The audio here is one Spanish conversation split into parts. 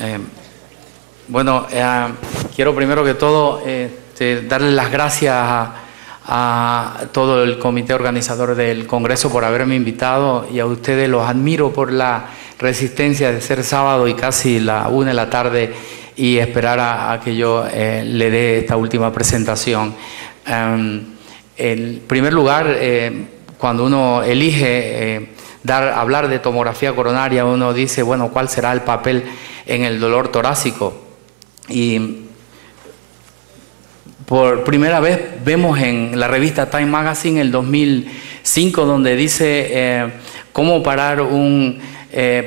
Eh, bueno, quiero primero que todo darle las gracias a todo el comité organizador del Congreso por haberme invitado, y a ustedes los admiro por la resistencia de ser sábado y casi la 1 de la tarde y esperar a que yo le dé esta última presentación. En primer lugar, cuando uno elige hablar de tomografía coronaria, uno dice, bueno, ¿cuál será el papel en el dolor torácico? Y por primera vez vemos en la revista Time Magazine el 2005, donde dice cómo parar un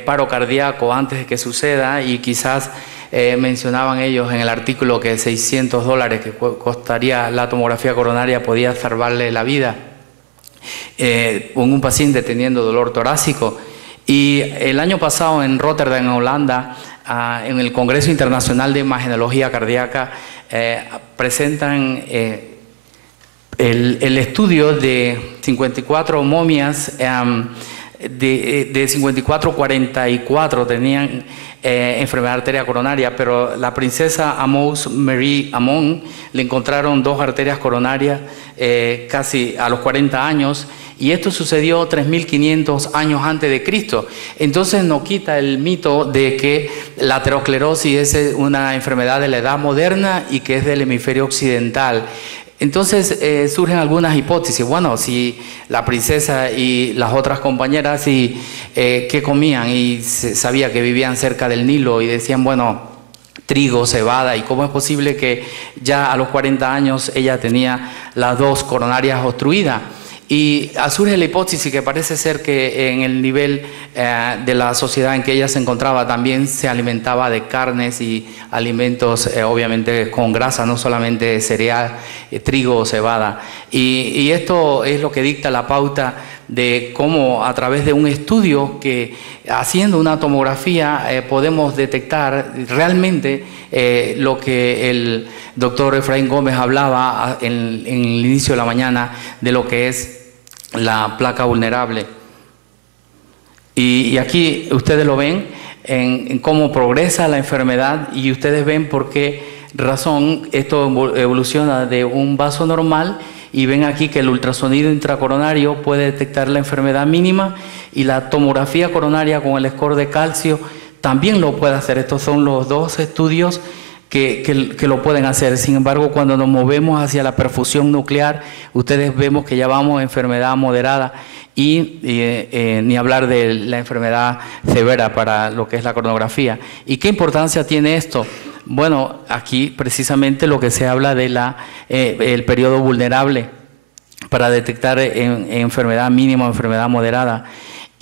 paro cardíaco antes de que suceda, y quizás mencionaban ellos en el artículo que $600 que costaría la tomografía coronaria podía salvarle la vida con un paciente teniendo dolor torácico. Y el año pasado en Rotterdam, en Holanda, en el Congreso Internacional de Imagenología Cardíaca, presentan el estudio de 54 momias, de 54-44 tenían enfermedad de arteria coronaria, pero la princesa Amos Marie Amon le encontraron 2 arterias coronarias casi a los 40 años, y esto sucedió 3.500 años antes de Cristo. Entonces no quita el mito de que la aterosclerosis es una enfermedad de la edad moderna y que es del hemisferio occidental. Entonces surgen algunas hipótesis. Bueno, si la princesa y las otras compañeras ¿qué comían? Y se sabía que vivían cerca del Nilo y decían, bueno, trigo, cebada, y cómo es posible que ya a los 40 años ella tenía las 2 coronarias obstruidas. Y surge la hipótesis que parece ser que en el nivel de la sociedad en que ella se encontraba también se alimentaba de carnes y alimentos obviamente con grasa, no solamente cereal, trigo o cebada. Y esto es lo que dicta la pauta de cómo a través de un estudio que haciendo una tomografía podemos detectar realmente lo que el doctor Efraín Gómez hablaba en el inicio de la mañana de lo que es la placa vulnerable. Y aquí ustedes lo ven en cómo progresa la enfermedad, y ustedes ven por qué razón esto evoluciona de un vaso normal, y ven aquí que el ultrasonido intracoronario puede detectar la enfermedad mínima, y la tomografía coronaria con el score de calcio también lo puede hacer. Estos son los 2 estudios que lo pueden hacer. Sin embargo, cuando nos movemos hacia la perfusión nuclear, ustedes vemos que ya vamos a enfermedad moderada, y ni hablar de la enfermedad severa para lo que es la coronografía. ¿Y qué importancia tiene esto? Bueno, aquí precisamente lo que se habla de el periodo vulnerable para detectar enfermedad mínima o enfermedad moderada.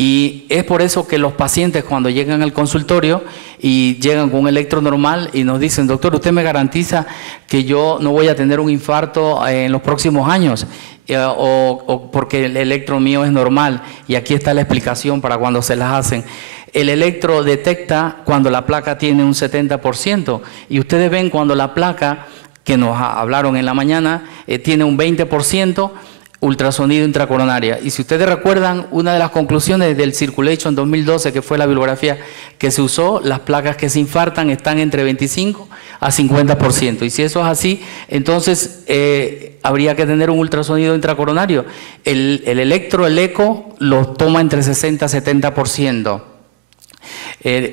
Y es por eso que los pacientes, cuando llegan al consultorio y llegan con un electro normal y nos dicen, doctor, ¿usted me garantiza que yo no voy a tener un infarto en los próximos años? O porque el electro mío es normal. Y aquí está la explicación para cuando se las hacen. El electro detecta cuando la placa tiene un 70%, y ustedes ven cuando la placa, que nos hablaron en la mañana, tiene un 20%, ultrasonido intracoronaria. Y si ustedes recuerdan, una de las conclusiones del Circulation 2012, que fue la bibliografía que se usó, las placas que se infartan están entre 25 a 50%. Y si eso es así, entonces habría que tener un ultrasonido intracoronario. El eco, lo toma entre 60 a 70%.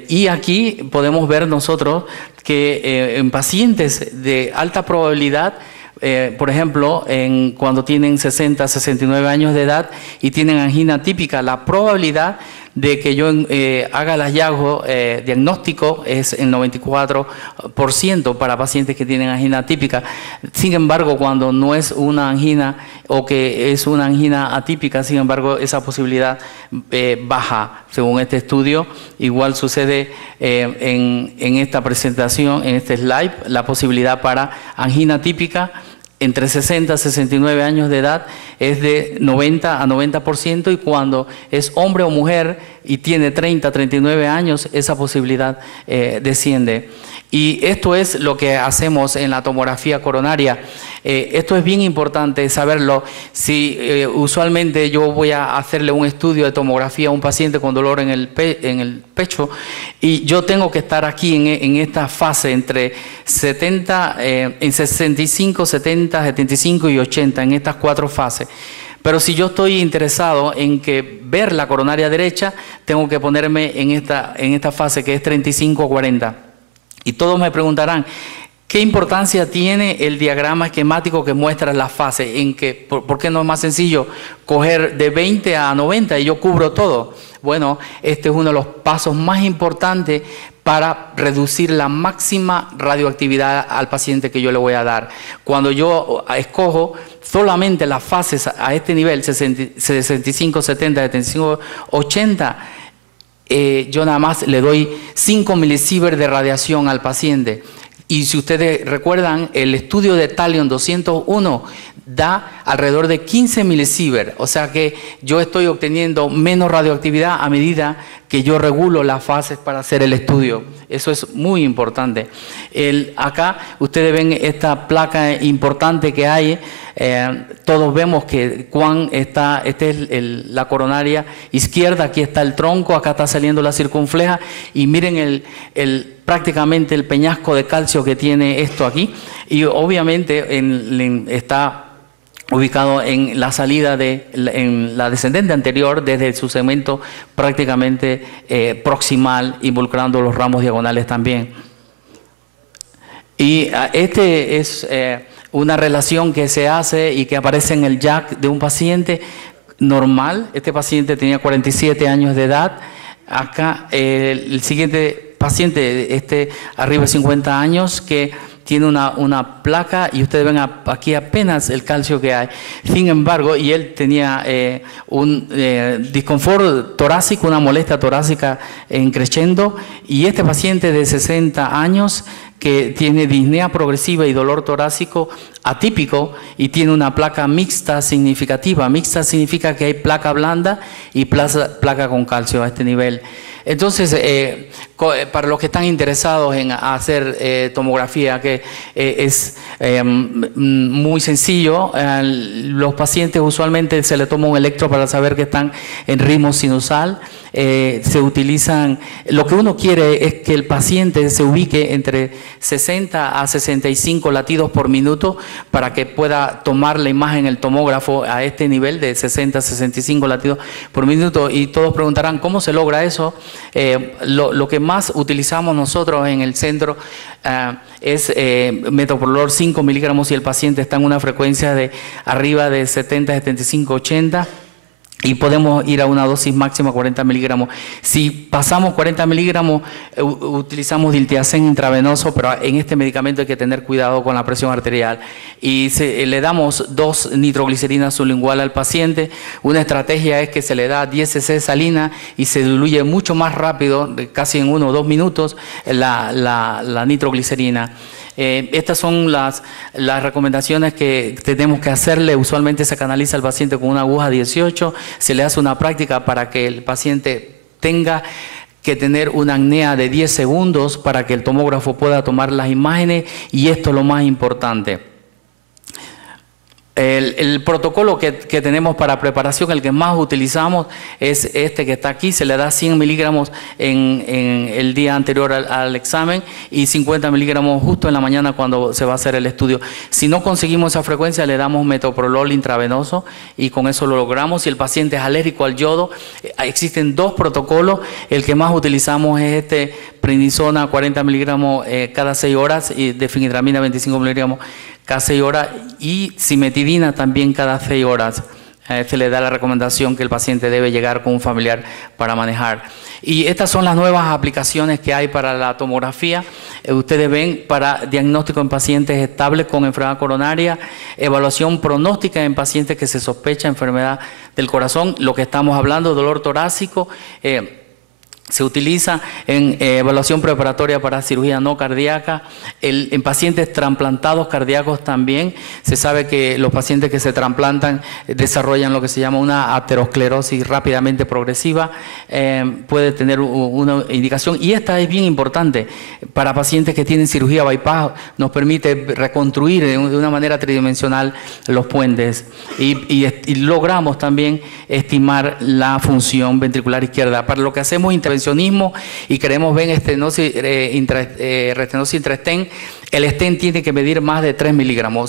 Y aquí podemos ver nosotros que en pacientes de alta probabilidad, por ejemplo, cuando tienen 60, 69 años de edad y tienen angina típica, la probabilidad de que yo haga el hallazgo diagnóstico es el 94% para pacientes que tienen angina típica. Sin embargo, cuando no es una angina o que es una angina atípica, sin embargo, esa posibilidad baja según este estudio. Igual sucede en esta presentación, en este slide, la posibilidad para angina típica entre 60 y 69 años de edad es de 90 a 90%, y cuando es hombre o mujer y tiene 30 a 39 años, esa posibilidad desciende. Y esto es lo que hacemos en la tomografía coronaria. Esto es bien importante saberlo. Si usualmente yo voy a hacerle un estudio de tomografía a un paciente con dolor en el pecho, y yo tengo que estar aquí en esta fase entre 70, en 65, 70, 75 y 80, en estas 4 fases. Pero si yo estoy interesado en ver la coronaria derecha, tengo que ponerme en esta fase que es 35 40. Y todos me preguntarán, ¿qué importancia tiene el diagrama esquemático que muestra las fases? ¿Por qué no es más sencillo coger de 20 a 90 y yo cubro todo? Bueno, este es uno de los pasos más importantes para reducir la máxima radioactividad al paciente que yo le voy a dar. Cuando yo escojo solamente las fases a este nivel, 65, 70, 75, 80, yo nada más le doy 5 milisieverts de radiación al paciente. Y si ustedes recuerdan, el estudio de Thallium 201 da alrededor de 15 milisieverts. O sea que yo estoy obteniendo menos radioactividad a medida que yo regulo las fases para hacer el estudio. Eso es muy importante. Acá ustedes ven esta placa importante que hay. Todos vemos que esta es la coronaria izquierda, aquí está el tronco, acá está saliendo la circunfleja, y miren prácticamente el peñasco de calcio que tiene esto aquí, y obviamente está ubicado en la salida en la descendente anterior, desde su segmento prácticamente proximal, involucrando los ramos diagonales también. Y este es una relación que se hace y que aparece en el JAK de un paciente normal. Este paciente tenía 47 años de edad. Acá el siguiente paciente, arriba de 50 años, que tiene una placa, y ustedes ven aquí apenas el calcio que hay. Sin embargo, y él tenía un disconfort torácico, una molestia torácica crescendo, y este paciente de 60 años que tiene disnea progresiva y dolor torácico atípico, y tiene una placa mixta significativa. Mixta significa que hay placa blanda y placa con calcio a este nivel. Entonces, para los que están interesados en hacer tomografía, que es muy sencillo, los pacientes usualmente se le toma un electro para saber que están en ritmo sinusal. Se utilizan, lo que uno quiere es que el paciente se ubique entre 60 a 65 latidos por minuto para que pueda tomar la imagen el tomógrafo a este nivel de 60 a 65 latidos por minuto. Y todos preguntarán, ¿cómo se logra eso? Lo que más utilizamos nosotros en el centro es metoprolol 5 miligramos, y el paciente está en una frecuencia de arriba de 70, 75, 80. Y podemos ir a una dosis máxima 40 miligramos. Si pasamos 40 miligramos, utilizamos diltiazem intravenoso, pero en este medicamento hay que tener cuidado con la presión arterial. Y le damos 2 nitroglicerina sublingual al paciente. Una estrategia es que se le da 10 cc de salina y se diluye mucho más rápido, casi en 1 o 2 minutos, la nitroglicerina. Estas son las recomendaciones que tenemos que hacerle. Usualmente se canaliza al paciente con una aguja 18, se le hace una práctica para que el paciente tenga que tener una apnea de 10 segundos para que el tomógrafo pueda tomar las imágenes, y esto es lo más importante. El protocolo que tenemos para preparación, el que más utilizamos, es este que está aquí. Se le da 100 miligramos en el día anterior al examen y 50 miligramos justo en la mañana cuando se va a hacer el estudio. Si no conseguimos esa frecuencia, le damos metoprolol intravenoso y con eso lo logramos. Si el paciente es alérgico al yodo, existen 2 protocolos. El que más utilizamos es este prednisona 40 miligramos cada 6 horas y difenhidramina 25 miligramos cada 6 horas, y cimetidina también cada 6 horas. Se le da la recomendación que el paciente debe llegar con un familiar para manejar. Y estas son las nuevas aplicaciones que hay para la tomografía. Ustedes ven, para diagnóstico en pacientes estables con enfermedad coronaria, evaluación pronóstica en pacientes que se sospecha enfermedad del corazón, lo que estamos hablando, dolor torácico, Se utiliza en evaluación preparatoria para cirugía no cardíaca, en pacientes trasplantados cardíacos también. Se sabe que los pacientes que se trasplantan desarrollan lo que se llama una aterosclerosis rápidamente progresiva, puede tener una indicación, y esta es bien importante para pacientes que tienen cirugía bypass, nos permite reconstruir de una manera tridimensional los puentes y logramos también estimar la función ventricular izquierda. Para lo que hacemos intervencionismo y queremos ver estenosis intrastent, el stent tiene que medir más de 3 milímetros.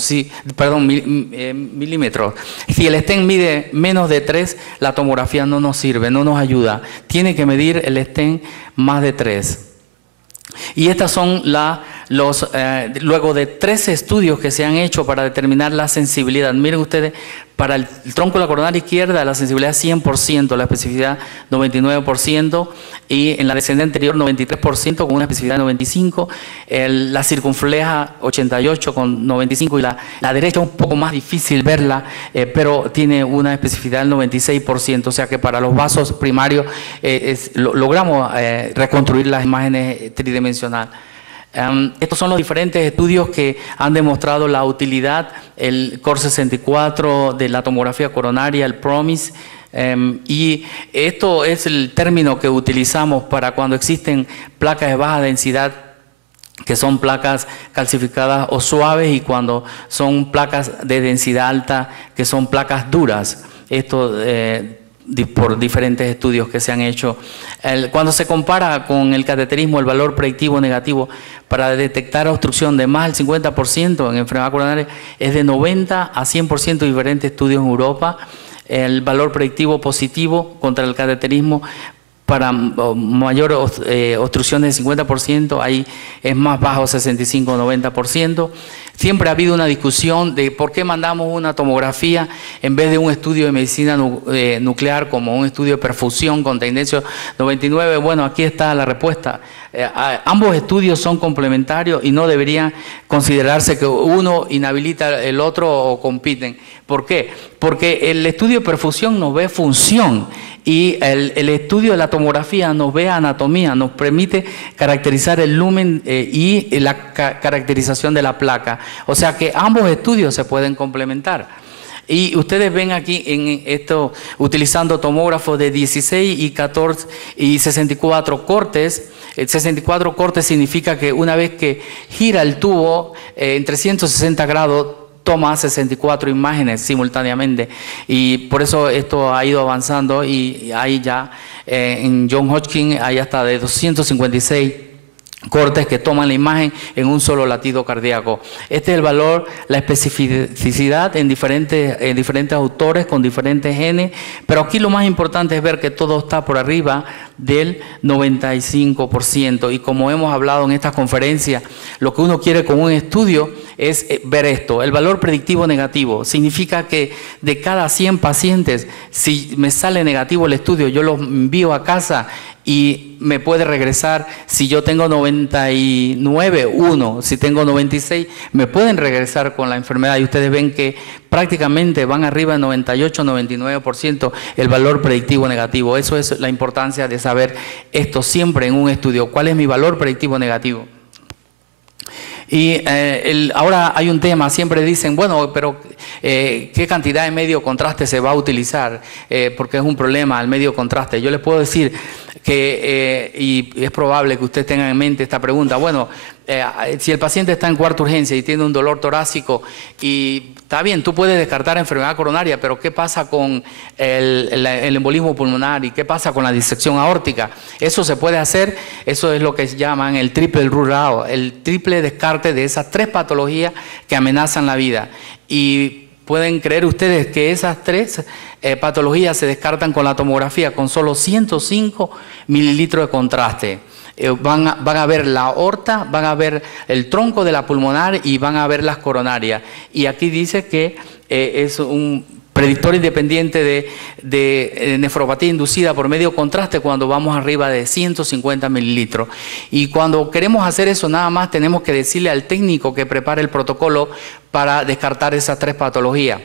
Si el stent mide menos de 3, la tomografía no nos sirve, no nos ayuda. Tiene que medir el stent más de 3. Y estas son luego de 13 estudios que se han hecho para determinar la sensibilidad. Miren ustedes, para el tronco de la coronaria izquierda la sensibilidad 100%, la especificidad 99%, y en la descendente anterior 93% con una especificidad 95%, la circunfleja 88% con 95%, y la derecha un poco más difícil verla, pero tiene una especificidad del 96%, o sea que para los vasos primarios logramos reconstruir las imágenes tridimensionales. Estos son los diferentes estudios que han demostrado la utilidad, el COR64 de la tomografía coronaria, el PROMIS, y esto es el término que utilizamos para cuando existen placas de baja densidad, que son placas calcificadas o suaves, y cuando son placas de densidad alta, que son placas duras. Esto por diferentes estudios que se han hecho. Cuando se compara con el cateterismo, el valor predictivo negativo para detectar obstrucción de más del 50% en enfermedad coronaria es de 90 a 100% diferentes estudios en Europa. El valor predictivo positivo contra el cateterismo para mayor obstrucción del 50%, ahí es más bajo, 65-90%. Siempre ha habido una discusión de por qué mandamos una tomografía en vez de un estudio de medicina nuclear, como un estudio de perfusión con tendencio 99. Bueno, aquí está la respuesta. Ambos estudios son complementarios y no deberían considerarse que uno inhabilita el otro o compiten. ¿Por qué? Porque el estudio de perfusión nos ve función y el estudio de la tomografía nos ve anatomía, nos permite caracterizar el lumen y la caracterización de la placa. O sea que ambos estudios se pueden complementar. Y ustedes ven aquí en esto utilizando tomógrafos de 16 y 14 y 64 cortes. El 64 cortes significa que una vez que gira el tubo en 360 grados, toma 64 imágenes simultáneamente, y por eso esto ha ido avanzando, y hay ya en Johns Hopkins hay hasta de 256 cortes que toman la imagen en un solo latido cardíaco. Este es el valor, la especificidad en diferentes autores con diferentes genes, pero aquí lo más importante es ver que todo está por arriba del 95%, y como hemos hablado en estas conferencias, lo que uno quiere con un estudio es ver esto. El valor predictivo negativo significa que de cada 100 pacientes, si me sale negativo el estudio, yo los envío a casa y me puede regresar. Si yo tengo 99, 1, si tengo 96, me pueden regresar con la enfermedad, y ustedes ven que prácticamente van arriba del 98, 99% el valor predictivo negativo. Eso es la importancia de saber esto siempre en un estudio. ¿Cuál es mi valor predictivo negativo? Y ahora hay un tema, siempre dicen, bueno, pero ¿qué cantidad de medio contraste se va a utilizar? Porque es un problema el medio contraste. Yo les puedo decir que, y es probable que ustedes tengan en mente esta pregunta, bueno, si el paciente está en cuarta urgencia y tiene un dolor torácico, y está bien, tú puedes descartar enfermedad coronaria, pero ¿qué pasa con el embolismo pulmonar? ¿Y qué pasa con la disección aórtica? Eso se puede hacer, eso es lo que llaman el triple rule out, el triple descarte de esas 3 patologías que amenazan la vida. Y pueden creer ustedes que esas 3 patologías se descartan con la tomografía, con solo 105 mililitros de contraste. Van a ver la aorta, van a ver el tronco de la pulmonar y van a ver las coronarias. Y aquí dice que es un predictor independiente de nefropatía inducida por medio contraste cuando vamos arriba de 150 mililitros. Y cuando queremos hacer eso, nada más tenemos que decirle al técnico que prepare el protocolo para descartar esas 3 patologías,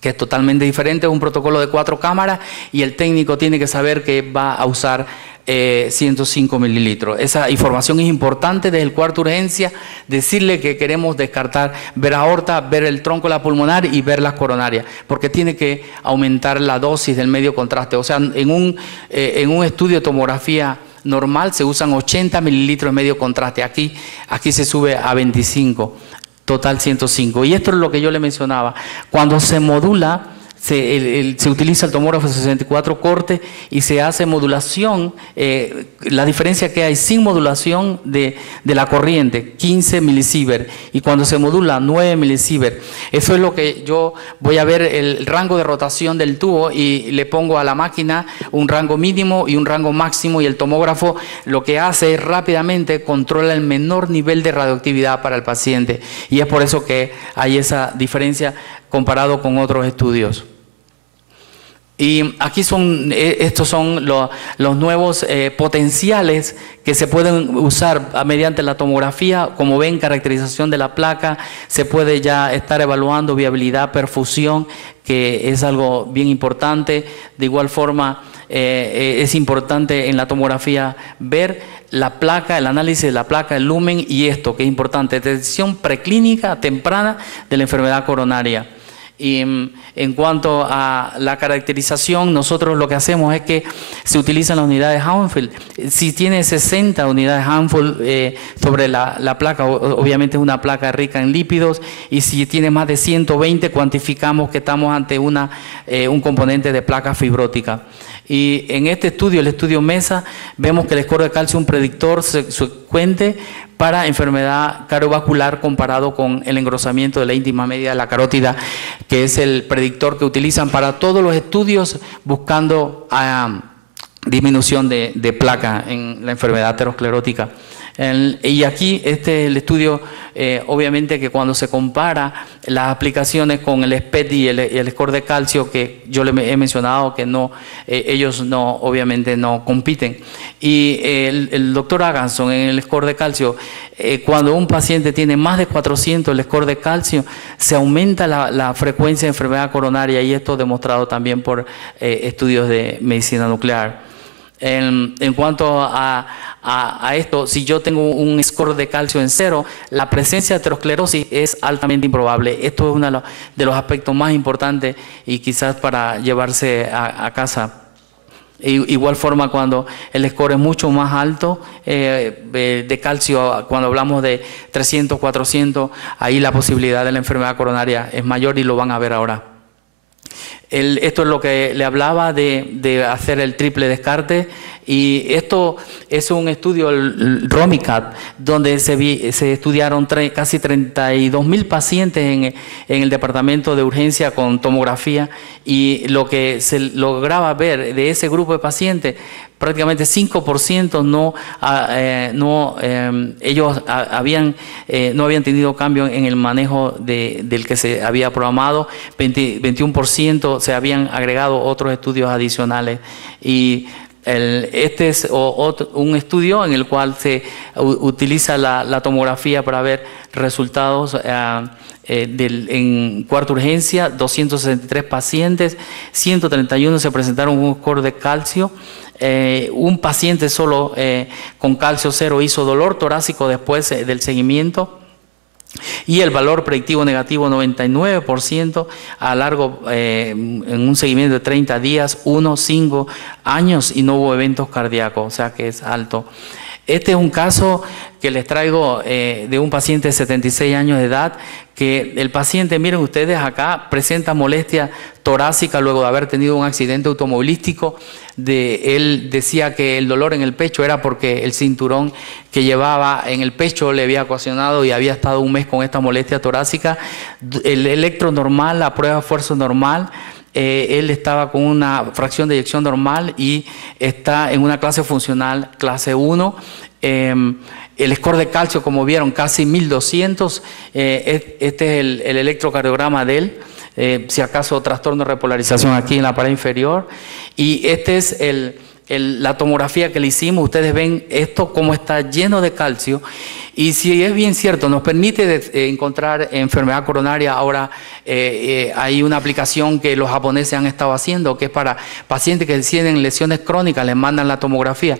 que es totalmente diferente, es un protocolo de 4 cámaras, y el técnico tiene que saber que va a usar 105 mililitros. Esa información es importante desde el cuarto de urgencia, decirle que queremos descartar, ver aorta, ver el tronco de la pulmonar y ver las coronarias, porque tiene que aumentar la dosis del medio contraste. O sea, en un estudio de tomografía normal se usan 80 mililitros de medio contraste, aquí se sube a 25, total 105. Y esto es lo que yo le mencionaba, cuando se modula, se utiliza el tomógrafo 64 corte y se hace modulación, la diferencia que hay sin modulación de la corriente, 15 milisievert, y cuando se modula 9 milisievert. Eso es lo que yo voy a ver, el rango de rotación del tubo, y le pongo a la máquina un rango mínimo y un rango máximo, y el tomógrafo lo que hace es rápidamente controla el menor nivel de radioactividad para el paciente, y es por eso que hay esa diferencia comparado con otros estudios. Y aquí estos son los nuevos potenciales que se pueden usar mediante la tomografía. Como ven, caracterización de la placa, se puede ya estar evaluando viabilidad, perfusión, que es algo bien importante. De igual forma, es importante en la tomografía ver la placa, el análisis de la placa, el lumen, y esto que es importante, detección preclínica temprana de la enfermedad coronaria. Y en cuanto a la caracterización, nosotros lo que hacemos es que se utilizan las unidades Hounsfield. Si tiene 60 unidades Hounsfield sobre la placa, obviamente es una placa rica en lípidos, y si tiene más de 120, cuantificamos que estamos ante un componente de placa fibrótica. Y en este estudio, el estudio MESA, vemos que el score de calcio es un predictor subsecuente para enfermedad cardiovascular comparado con el engrosamiento de la íntima media de la carótida, que es el predictor que utilizan para todos los estudios buscando disminución de placa en la enfermedad aterosclerótica. Y aquí el estudio, obviamente que cuando se compara las aplicaciones con el SPECT y el score de calcio, que yo le he mencionado que no, ellos no, obviamente no compiten. Y el doctor Aganson en el score de calcio, cuando un paciente tiene más de 400 el score de calcio, se aumenta la frecuencia de enfermedad coronaria, y esto demostrado también por estudios de medicina nuclear. En cuanto a esto, si yo tengo un score de calcio en 0, la presencia de aterosclerosis es altamente improbable. Esto es uno de los aspectos más importantes y quizás para llevarse a casa. Igual forma, cuando el score es mucho más alto de calcio, cuando hablamos de 300, 400, ahí la posibilidad de la enfermedad coronaria es mayor, y lo van a ver ahora. Esto es lo que le hablaba de hacer el triple descarte, y esto es un estudio, el ROMICAT, donde se estudiaron casi 32.000 pacientes en el departamento de urgencia con tomografía, y lo que se lograba ver de ese grupo de pacientes, prácticamente 5% ellos no habían tenido cambio en el manejo del que se había programado, 21% se habían agregado otros estudios adicionales. Y este es un estudio en el cual se utiliza la tomografía para ver resultados en cuarta urgencia. 263 pacientes, 131 se presentaron con un score de calcio. Un paciente solo con calcio 0 hizo dolor torácico después del seguimiento, y el valor predictivo negativo 99% a largo, en un seguimiento de 30 días, 5 años, y no hubo eventos cardíacos, o sea que es alto. Este es un caso que les traigo de un paciente de 76 años de edad, que el paciente, miren ustedes acá, presenta molestia torácica luego de haber tenido un accidente automovilístico. Él decía que el dolor en el pecho era porque el cinturón que llevaba en el pecho le había ocasionado, y había estado un mes con esta molestia torácica. El electro normal, la prueba de esfuerzo normal, él estaba con una fracción de eyección normal y está en una clase funcional clase 1. El score de calcio, como vieron, casi 1200. Este es el electrocardiograma de él. Si acaso trastorno de repolarización aquí en la pared inferior. Y este es la tomografía que le hicimos, ustedes ven esto cómo está lleno de calcio. Y si es bien cierto, nos permite encontrar enfermedad coronaria. Ahora hay una aplicación que los japoneses han estado haciendo, que es para pacientes que tienen lesiones crónicas, les mandan la tomografía.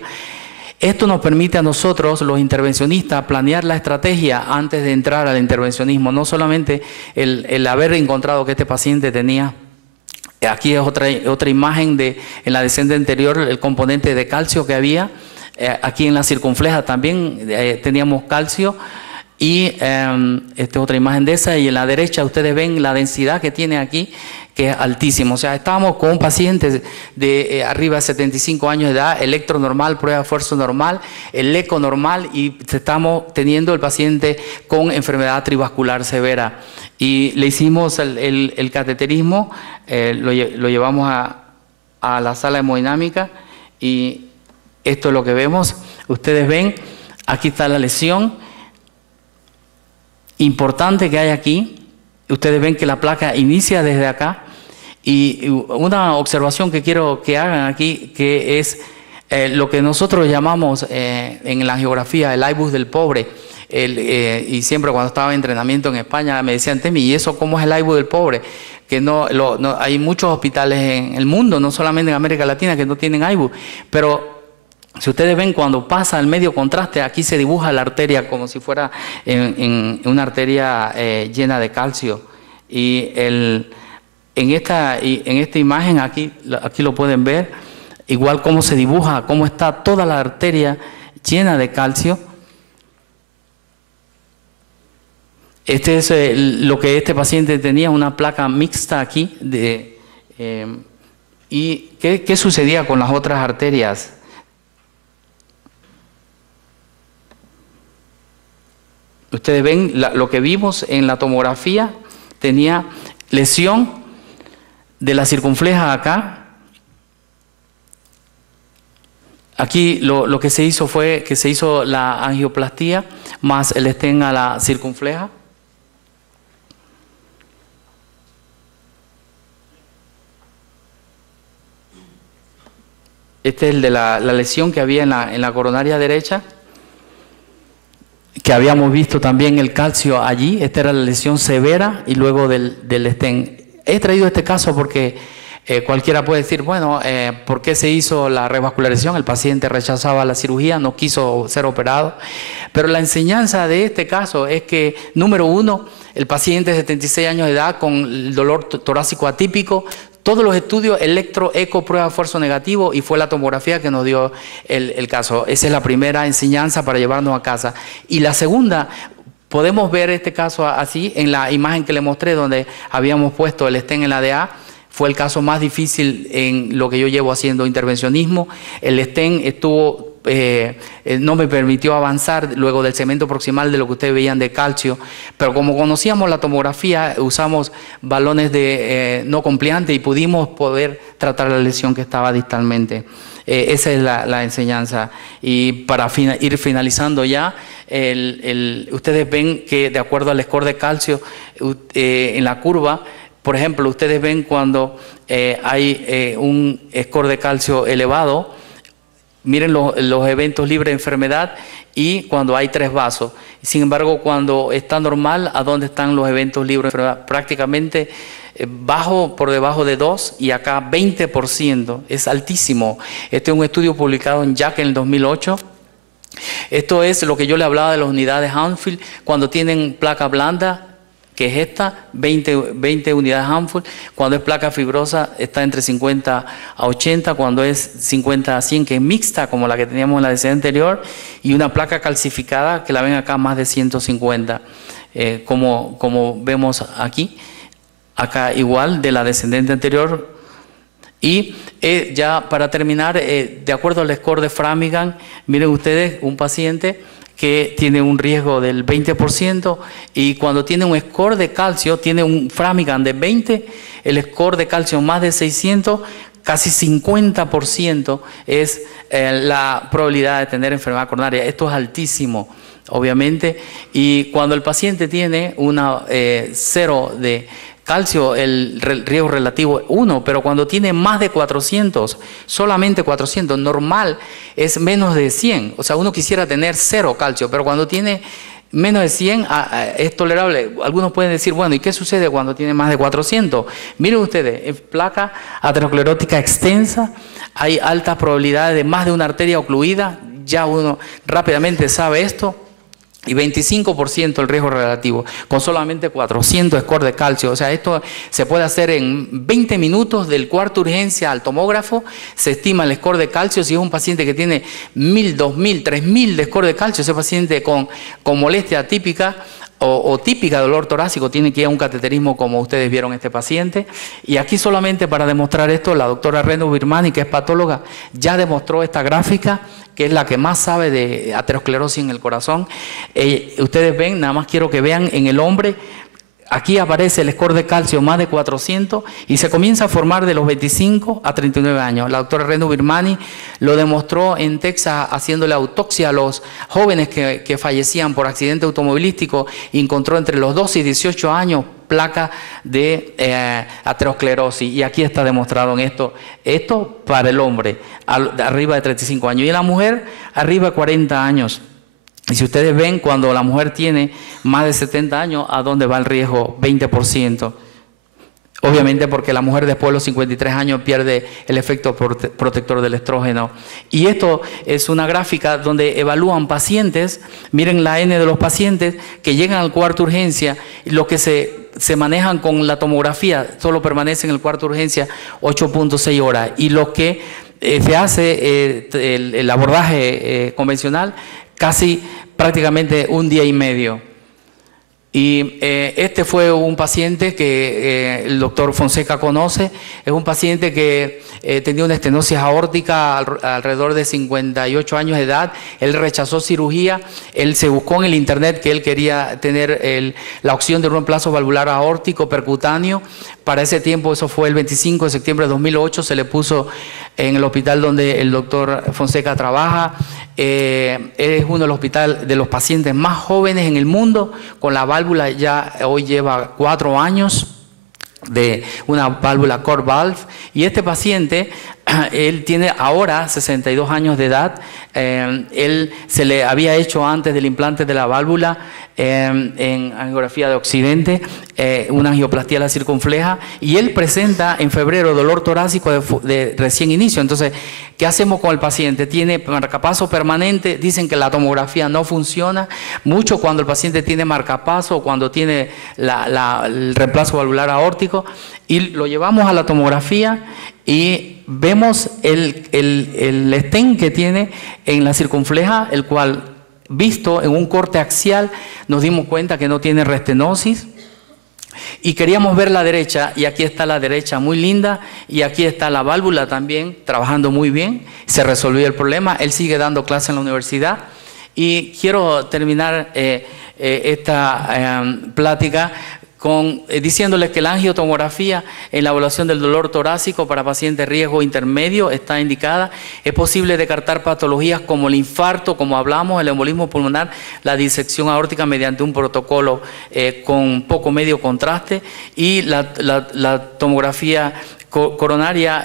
Esto nos permite a nosotros, los intervencionistas, planear la estrategia antes de entrar al intervencionismo. No solamente el haber encontrado que este paciente tenía. Aquí es otra imagen en la descendente anterior, el componente de calcio que había. Aquí en la circunfleja también teníamos calcio. Y esta es otra imagen de esa. Y en la derecha ustedes ven la densidad que tiene aquí, que es altísimo. O sea, estábamos con un paciente de arriba de 75 años de edad, electro normal, prueba de esfuerzo normal, el eco normal, y estamos teniendo el paciente con enfermedad trivascular severa. Y le hicimos el cateterismo, lo llevamos a la sala hemodinámica y esto es lo que vemos. Ustedes ven, aquí está la lesión importante que hay aquí. Ustedes ven que la placa inicia desde acá. Y una observación que quiero que hagan aquí, que es lo que nosotros llamamos en la geografía el IBUS del pobre. Y siempre cuando estaba en entrenamiento en España me decían, Temi, ¿y eso cómo es el IBUS del pobre? Que hay muchos hospitales en el mundo, no solamente en América Latina, que no tienen IBUS. Pero si ustedes ven, cuando pasa el medio contraste, aquí se dibuja la arteria como si fuera en una arteria llena de calcio. Y en esta imagen, aquí lo pueden ver, igual cómo se dibuja, cómo está toda la arteria llena de calcio. Este es lo que este paciente tenía, una placa mixta aquí. ¿Y qué sucedía con las otras arterias? Ustedes ven lo que vimos en la tomografía, tenía lesión de la circunfleja acá. Aquí lo que se hizo fue que se hizo la angioplastía más el stent a la circunfleja. Este es el de la lesión que había en la coronaria derecha, que habíamos visto también el calcio allí. Esta era la lesión severa y luego del stent. He traído este caso porque cualquiera puede decir, bueno, ¿por qué se hizo la revascularización? El paciente rechazaba la cirugía, no quiso ser operado. Pero la enseñanza de este caso es que, número uno, el paciente de 76 años de edad con el dolor torácico atípico, todos los estudios, electro, eco, prueba de esfuerzo negativo, y fue la tomografía que nos dio el caso. Esa es la primera enseñanza para llevarnos a casa. Y la segunda, podemos ver este caso así en la imagen que le mostré, donde habíamos puesto el stent en la DA. Fue el caso más difícil en lo que yo llevo haciendo intervencionismo. El stent no me permitió avanzar luego del segmento proximal de lo que ustedes veían de calcio, pero como conocíamos la tomografía, usamos balones no compliantes y pudimos poder tratar la lesión que estaba distalmente. Esa es la enseñanza. Y para ir finalizando ya, ustedes ven que de acuerdo al score de calcio en la curva, por ejemplo, ustedes ven cuando hay un score de calcio elevado, miren los eventos libres de enfermedad y cuando hay 3 vasos. Sin embargo, cuando está normal, ¿a dónde están los eventos libres de enfermedad? Prácticamente por debajo de 2 y acá 20%. Es altísimo. Este es un estudio publicado en JACC en el 2008. Esto es lo que yo le hablaba de las unidades Hanfield. Cuando tienen placa blanda, que es esta, 20 unidades Hanfield. Cuando es placa fibrosa está entre 50 a 80, cuando es 50 a 100, que es mixta como la que teníamos en la descendente anterior, y una placa calcificada que la ven acá más de 150, como vemos aquí. Acá igual de la descendente anterior. Y ya para terminar, de acuerdo al score de Framingham, miren ustedes, un paciente que tiene un riesgo del 20%, y cuando tiene un score de calcio, tiene un Framingham de 20, el score de calcio más de 600, casi 50% es la probabilidad de tener enfermedad coronaria. Esto es altísimo, obviamente, y cuando el paciente tiene una 0 de calcio, el riesgo relativo 1, pero cuando tiene más de 400, solamente 400, normal es menos de 100. O sea, uno quisiera tener 0 calcio, pero cuando tiene menos de 100 es tolerable. Algunos pueden decir, bueno, ¿y qué sucede cuando tiene más de 400? Miren ustedes, en placa aterosclerótica extensa hay altas probabilidades de más de una arteria ocluida. Ya uno rápidamente sabe esto. Y 25% el riesgo relativo, con solamente 400 scores de calcio. O sea, esto se puede hacer en 20 minutos del cuarto de urgencia al tomógrafo. Se estima el score de calcio. Si es un paciente que tiene 1000, 2000, 3000 de score de calcio, ese paciente con molestia típica o típica de dolor torácico tiene que ir a un cateterismo, como ustedes vieron este paciente. Y aquí solamente para demostrar esto, la doctora Renu Virmani, que es patóloga, ya demostró esta gráfica, que es la que más sabe de aterosclerosis en el corazón. Ustedes ven, nada más quiero que vean en el hombre, aquí aparece el score de calcio más de 400 y se comienza a formar de los 25 a 39 años. La doctora Renu Virmani lo demostró en Texas haciéndole autopsia a los jóvenes que fallecían por accidente automovilístico y encontró entre los 12 y 18 años placa de aterosclerosis, y aquí está demostrado en esto para el hombre arriba de 35 años y en la mujer arriba de 40 años. Y si ustedes ven, cuando la mujer tiene más de 70 años, ¿a dónde va el riesgo? 20%. Obviamente porque la mujer después de los 53 años pierde el efecto protector del estrógeno. Y esto es una gráfica donde evalúan pacientes, miren la N de los pacientes que llegan al cuarto de urgencia, y los que se manejan con la tomografía solo permanecen en el cuarto de urgencia 8.6 horas. Y los que se hace el abordaje convencional, casi prácticamente un día y medio. Y este fue un paciente que el doctor Fonseca conoce. Es un paciente que tenía una estenosis aórtica alrededor de 58 años de edad. Él rechazó cirugía. Él se buscó en el internet que él quería tener la opción de un reemplazo valvular aórtico percutáneo. Para ese tiempo, eso fue el 25 de septiembre de 2008, se le puso en el hospital donde el doctor Fonseca trabaja. Es uno de los pacientes más jóvenes en el mundo, con la válvula ya hoy lleva 4 años de una válvula core valve, y este paciente, él tiene ahora 62 años de edad. Él se le había hecho antes del implante de la válvula en angiografía de Occidente una angioplastía de la circunfleja, y él presenta en febrero dolor torácico de recién inicio. Entonces, ¿qué hacemos con el paciente? Tiene marcapaso permanente, dicen que la tomografía no funciona mucho cuando el paciente tiene marcapaso o cuando tiene el reemplazo valvular aórtico, y lo llevamos a la tomografía y vemos el stent que tiene en la circunfleja, el cual, visto en un corte axial, nos dimos cuenta que no tiene restenosis. Y queríamos ver la derecha, y aquí está la derecha muy linda, y aquí está la válvula también trabajando muy bien. Se resolvió el problema. Él sigue dando clase en la universidad. Y quiero terminar esta plática diciéndoles que la angiotomografía en la evaluación del dolor torácico para pacientes de riesgo intermedio está indicada. Es posible descartar patologías como el infarto, como hablamos, el embolismo pulmonar, la disección aórtica mediante un protocolo con poco medio contraste, y la tomografía coronaria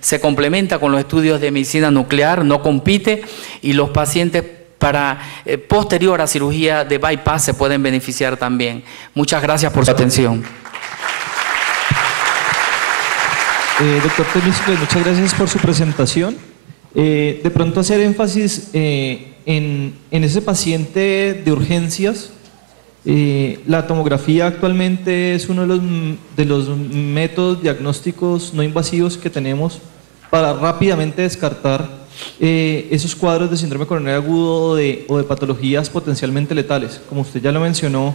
se complementa con los estudios de medicina nuclear, no compite, y los pacientes posterior a cirugía de bypass se pueden beneficiar también. Muchas gracias por su atención. Doctor Temístocles, muchas gracias por su presentación. De pronto hacer énfasis en ese paciente de urgencias. La tomografía actualmente es uno de los métodos diagnósticos no invasivos que tenemos para rápidamente descartar esos cuadros de síndrome coronario agudo o de patologías potencialmente letales. Como usted ya lo mencionó,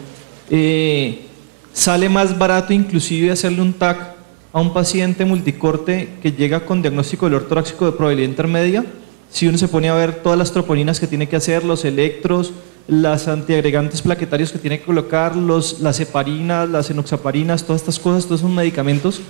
sale más barato inclusive hacerle un TAC a un paciente multicorte que llega con diagnóstico de dolor torácico de probabilidad intermedia. Si uno se pone a ver todas las troponinas que tiene que hacer, los electros, las antiagregantes plaquetarios que tiene que colocar, las heparinas, las enoxaparinas, todas estas cosas, todos esos medicamentos,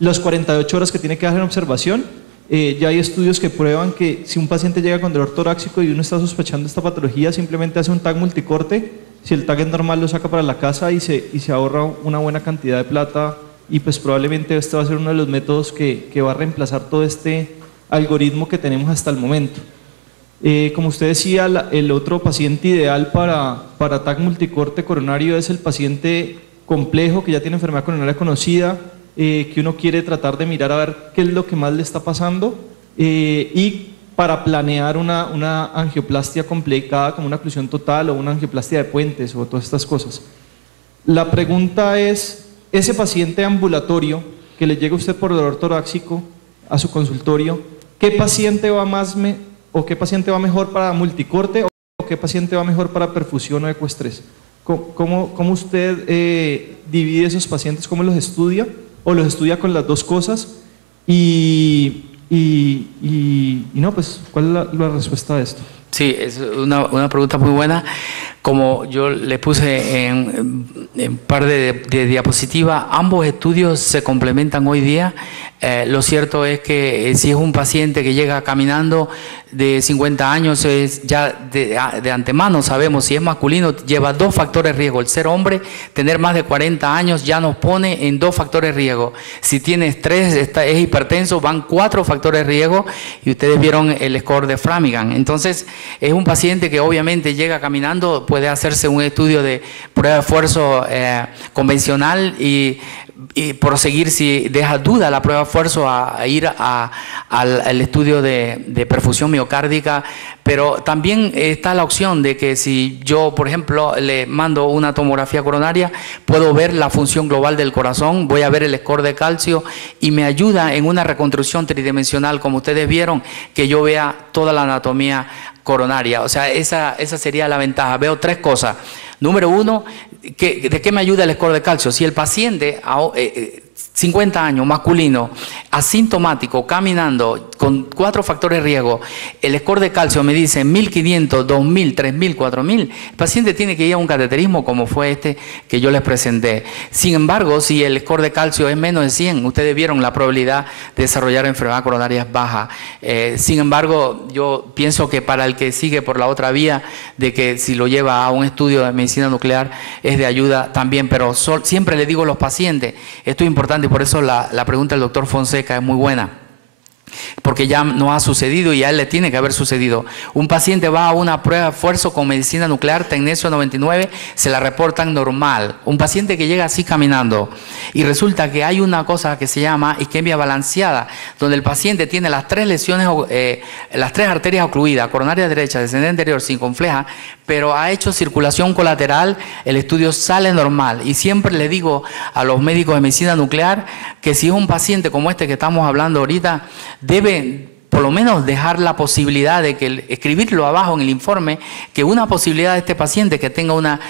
las 48 horas que tiene que dejar en observación. Ya hay estudios que prueban que si un paciente llega con dolor torácico y uno está sospechando esta patología, simplemente hace un TAC multicorte. Si el TAC es normal, lo saca para la casa y se ahorra una buena cantidad de plata y pues probablemente este va a ser uno de los métodos que va a reemplazar todo este algoritmo que tenemos hasta el momento. Como usted decía, el otro paciente ideal para TAC multicorte coronario es el paciente complejo que ya tiene enfermedad coronaria conocida, que uno quiere tratar de mirar a ver qué es lo que más le está pasando y para planear una angioplastia complicada como una oclusión total o una angioplastia de puentes o todas estas cosas. La pregunta es, ese paciente ambulatorio que le llega a usted por dolor torácico a su consultorio, ¿qué paciente va qué paciente va mejor para multicorte o qué paciente va mejor para perfusión o ecoestrés? ¿Cómo usted divide esos pacientes? ¿Cómo los estudia? ¿O los estudia con las dos cosas? Y no, pues, ¿cuál es la respuesta a esto? Sí, es una pregunta muy buena. Como yo le puse en un par de diapositivas, ambos estudios se complementan hoy día. Lo cierto es que si es un paciente que llega caminando de 50 años, ya de antemano sabemos, si es masculino, lleva 2 factores de riesgo. El ser hombre, tener más de 40 años ya nos pone en 2 factores de riesgo. Si tiene estrés, es hipertenso, van 4 factores de riesgo y ustedes vieron el score de Framingham. Entonces, es un paciente que obviamente llega caminando, puede hacerse un estudio de prueba de esfuerzo convencional y proseguir, si deja duda la prueba de esfuerzo, a ir al estudio de perfusión miocárdica. Pero también está la opción de que si yo, por ejemplo, le mando una tomografía coronaria, puedo ver la función global del corazón, voy a ver el score de calcio y me ayuda en una reconstrucción tridimensional, como ustedes vieron, que yo vea toda la anatomía coronaria. O sea, esa sería la ventaja. Veo 3 cosas. Número 1, ¿de qué me ayuda el score de calcio? Si el paciente, 50 años, masculino, asintomático, caminando, con 4 factores de riesgo, el score de calcio me dice 1500, 2000, 3000, 4000, el paciente tiene que ir a un cateterismo como fue este que yo les presenté. Sin embargo, si el score de calcio es menos de 100, ustedes vieron la probabilidad de desarrollar enfermedad coronaria es baja. Sin embargo, yo pienso que para el que sigue por la otra vía, de que si lo lleva a un estudio de medicina nuclear, es de ayuda también, pero siempre le digo a los pacientes, esto es importante, y por eso la pregunta del doctor Fonseca es muy buena, porque ya no ha sucedido y a él le tiene que haber sucedido. Un paciente va a una prueba de esfuerzo con medicina nuclear, tecnesio 99, se la reportan normal. Un paciente que llega así caminando y resulta que hay una cosa que se llama isquemia balanceada, donde el paciente tiene las 3 lesiones, las 3 arterias ocluidas, coronaria derecha, descendente anterior, circunfleja, pero ha hecho circulación colateral, el estudio sale normal. Y siempre le digo a los médicos de medicina nuclear que si es un paciente como este que estamos hablando ahorita, debe por lo menos dejar la posibilidad de que escribirlo abajo en el informe, que una posibilidad de este paciente que tenga una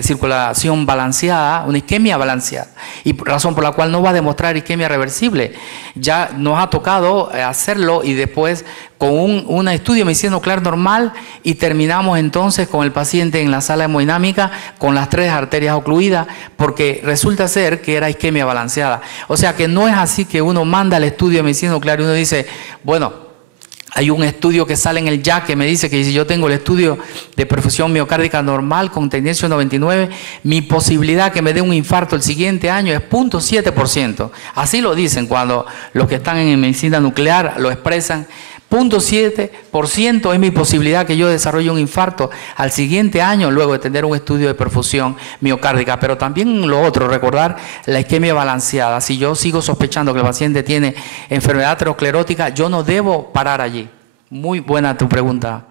circulación balanceada, una isquemia balanceada, y razón por la cual no va a demostrar isquemia reversible. Ya nos ha tocado hacerlo y después con un estudio de medicina nuclear normal, y terminamos entonces con el paciente en la sala hemodinámica con las 3 arterias ocluidas, porque resulta ser que era isquemia balanceada. O sea que no es así que uno manda el estudio de medicina nuclear y uno dice, bueno, hay un estudio que sale en el JAC que me dice que si yo tengo el estudio de perfusión miocárdica normal con tecnesio 99, mi posibilidad que me dé un infarto el siguiente año es 0.7%. Así lo dicen cuando los que están en medicina nuclear lo expresan. 0.7% es mi posibilidad que yo desarrolle un infarto al siguiente año luego de tener un estudio de perfusión miocárdica. Pero también lo otro, recordar la isquemia balanceada. Si yo sigo sospechando que el paciente tiene enfermedad aterosclerótica, yo no debo parar allí. Muy buena tu pregunta.